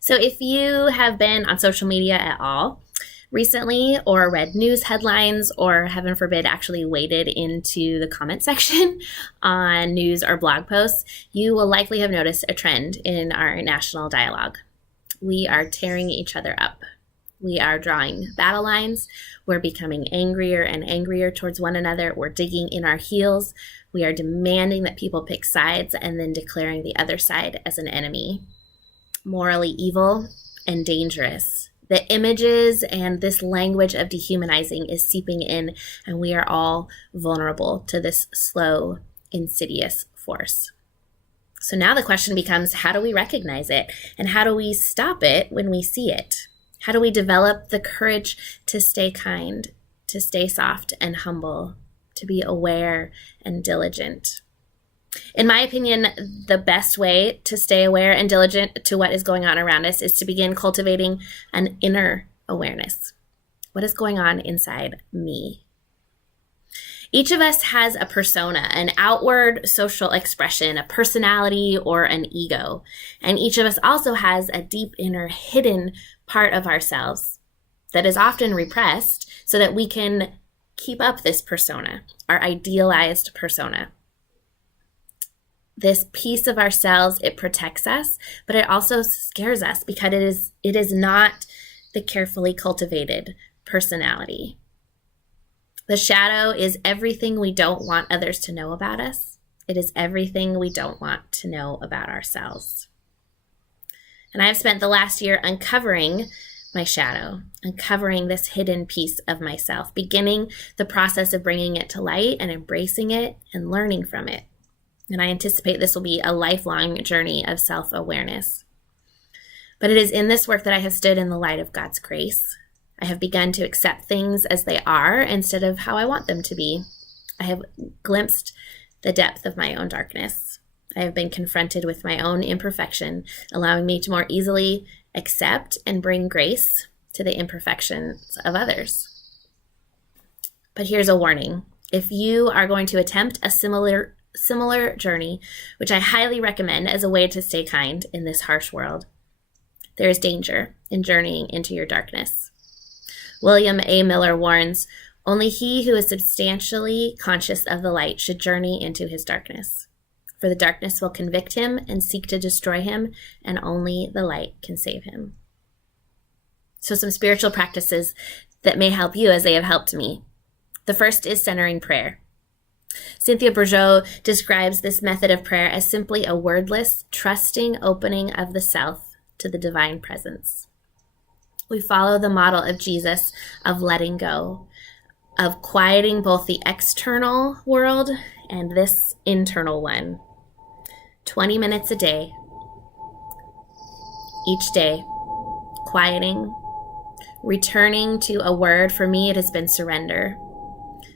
So if you have been on social media at all recently, or read news headlines, or heaven forbid, actually waded into the comment section on news or blog posts, you will likely have noticed a trend in our national dialogue. We are tearing each other up. We are drawing battle lines. We're becoming angrier and angrier towards one another. We're digging in our heels. We are demanding that people pick sides and then declaring the other side as an enemy. Morally evil and dangerous. The images and this language of dehumanizing is seeping in, and we are all vulnerable to this slow, insidious force. So now the question becomes, how do we recognize it? And how do we stop it when we see it? How do we develop the courage to stay kind, to stay soft and humble, to be aware and diligent? In my opinion, the best way to stay aware and diligent to what is going on around us is to begin cultivating an inner awareness. What is going on inside me? Each of us has a persona, an outward social expression, a personality, or an ego. And each of us also has a deep inner hidden part of ourselves that is often repressed so that we can keep up this persona, our idealized persona. This piece of ourselves, it protects us, but it also scares us because it is not the carefully cultivated personality. The shadow is everything we don't want others to know about us. It is everything we don't want to know about ourselves. And I've spent the last year uncovering my shadow, uncovering this hidden piece of myself, beginning the process of bringing it to light and embracing it and learning from it. And I anticipate this will be a lifelong journey of self-awareness. But it is in this work that I have stood in the light of God's grace. I have begun to accept things as they are instead of how I want them to be. I have glimpsed the depth of my own darkness. I have been confronted with my own imperfection, allowing me to more easily accept and bring grace to the imperfections of others. But here's a warning. If you are going to attempt a similar journey, which I highly recommend as a way to stay kind in this harsh world, there is danger in journeying into your darkness. William A. Miller warns, only he who is substantially conscious of the light should journey into his darkness. For the darkness will convict him and seek to destroy him, and only the light can save him. So some spiritual practices that may help you as they have helped me. The first is centering prayer. Cynthia Bourgeault describes this method of prayer as simply a wordless, trusting opening of the self to the divine presence. We follow the model of Jesus of letting go, of quieting both the external world and this internal one. 20 minutes a day, each day, quieting, returning to a word. For me, it has been surrender.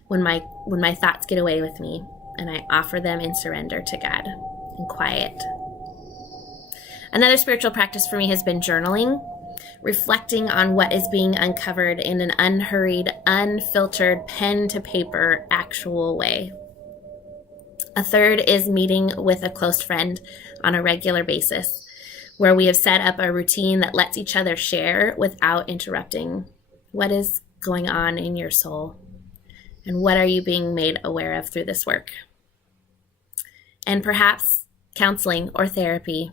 When my thoughts get away with me and I offer them in surrender to God and quiet. Another spiritual practice for me has been journaling, reflecting on what is being uncovered in an unhurried, unfiltered, pen to paper, actual way. A third is meeting with a close friend on a regular basis, where we have set up a routine that lets each other share without interrupting. What is going on in your soul? And what are you being made aware of through this work? And perhaps counseling or therapy,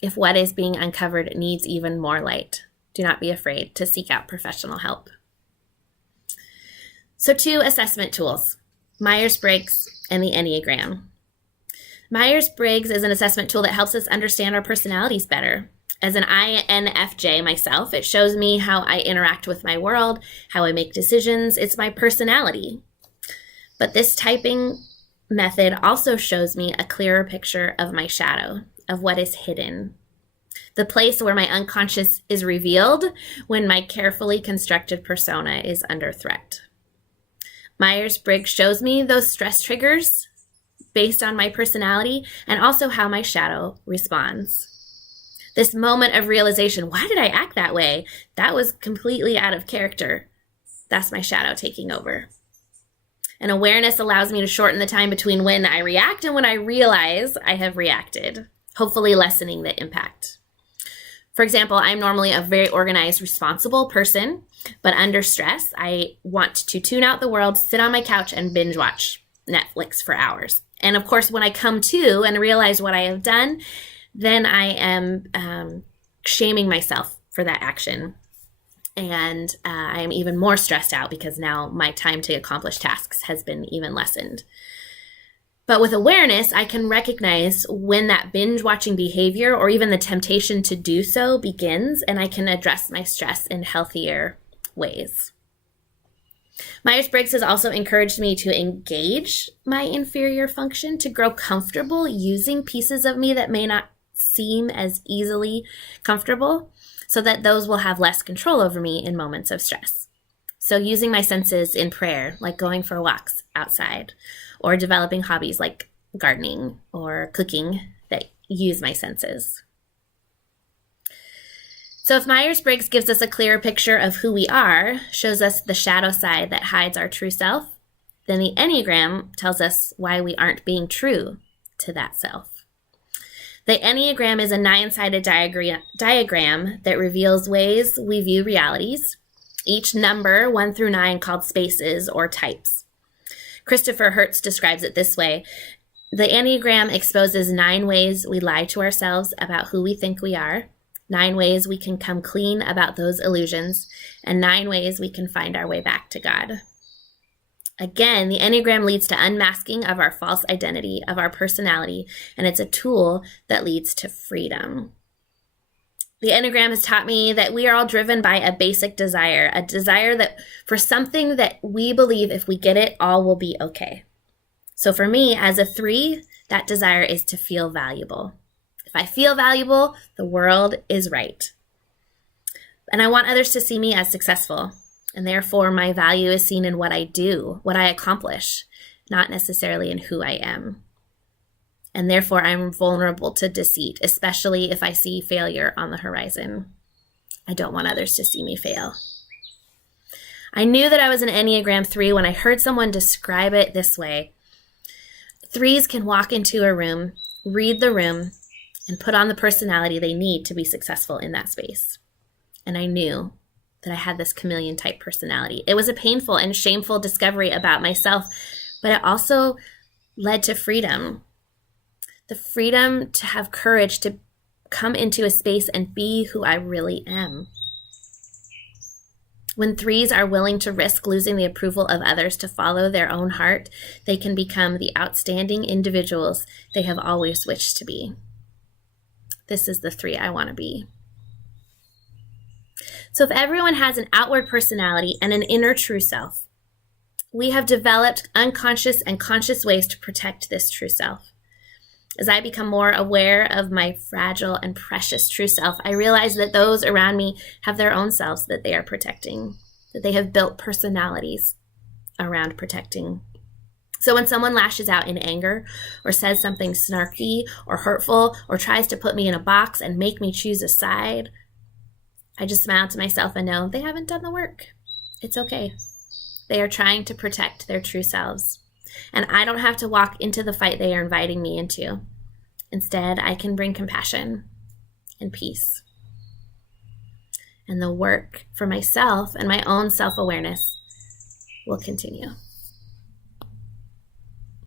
if what is being uncovered needs even more light. Do not be afraid to seek out professional help. So 2 assessment tools, Myers-Briggs and the Enneagram. Myers-Briggs is an assessment tool that helps us understand our personalities better. As an INFJ myself, it shows me how I interact with my world, how I make decisions. It's my personality. But this typing method also shows me a clearer picture of my shadow, of what is hidden. The place where my unconscious is revealed when my carefully constructed persona is under threat. Myers-Briggs shows me those stress triggers based on my personality and also how my shadow responds. This moment of realization, why did I act that way? That was completely out of character. That's my shadow taking over. And awareness allows me to shorten the time between when I react and when I realize I have reacted, hopefully lessening the impact. For example, I'm normally a very organized, responsible person, but under stress, I want to tune out the world, sit on my couch, and binge watch Netflix for hours. And of course, when I come to and realize what I have done, then I am shaming myself for that action. And I am even more stressed out because now my time to accomplish tasks has been even lessened. But with awareness, I can recognize when that binge watching behavior or even the temptation to do so begins, and I can address my stress in healthier ways. Myers-Briggs has also encouraged me to engage my inferior function, to grow comfortable using pieces of me that may not seem as easily comfortable, so that those will have less control over me in moments of stress. So using my senses in prayer, like going for walks outside, or developing hobbies like gardening or cooking that use my senses. So if Myers-Briggs gives us a clearer picture of who we are, shows us the shadow side that hides our true self, then the Enneagram tells us why we aren't being true to that self. The Enneagram is a 9-sided diagram that reveals ways we view realities, each number 1 through 9 called spaces or types. Christopher Hertz describes it this way: the Enneagram exposes 9 ways we lie to ourselves about who we think we are, 9 ways we can come clean about those illusions, and 9 ways we can find our way back to God. Again, the Enneagram leads to unmasking of our false identity, of our personality, and it's a tool that leads to freedom. The Enneagram has taught me that we are all driven by a basic desire, a desire that for something that we believe if we get it, all will be okay. So for me, as a 3, that desire is to feel valuable. If I feel valuable, the world is right. And I want others to see me as successful. And therefore, my value is seen in what I do, what I accomplish, not necessarily in who I am. And therefore, I'm vulnerable to deceit, especially if I see failure on the horizon. I don't want others to see me fail. I knew that I was an Enneagram 3 when I heard someone describe it this way. 3s can walk into a room, read the room, and put on the personality they need to be successful in that space. And I knew that I had this chameleon type personality. It was a painful and shameful discovery about myself, but it also led to freedom. The freedom to have courage to come into a space and be who I really am. When 3s are willing to risk losing the approval of others to follow their own heart, they can become the outstanding individuals they have always wished to be. This is the 3 I want to be. So if everyone has an outward personality and an inner true self, we have developed unconscious and conscious ways to protect this true self. As I become more aware of my fragile and precious true self, I realize that those around me have their own selves that they are protecting, that they have built personalities around protecting. So when someone lashes out in anger or says something snarky or hurtful or tries to put me in a box and make me choose a side, I just smile to myself and know they haven't done the work. It's okay. They are trying to protect their true selves. And I don't have to walk into the fight they are inviting me into. Instead, I can bring compassion and peace. And the work for myself and my own self-awareness will continue.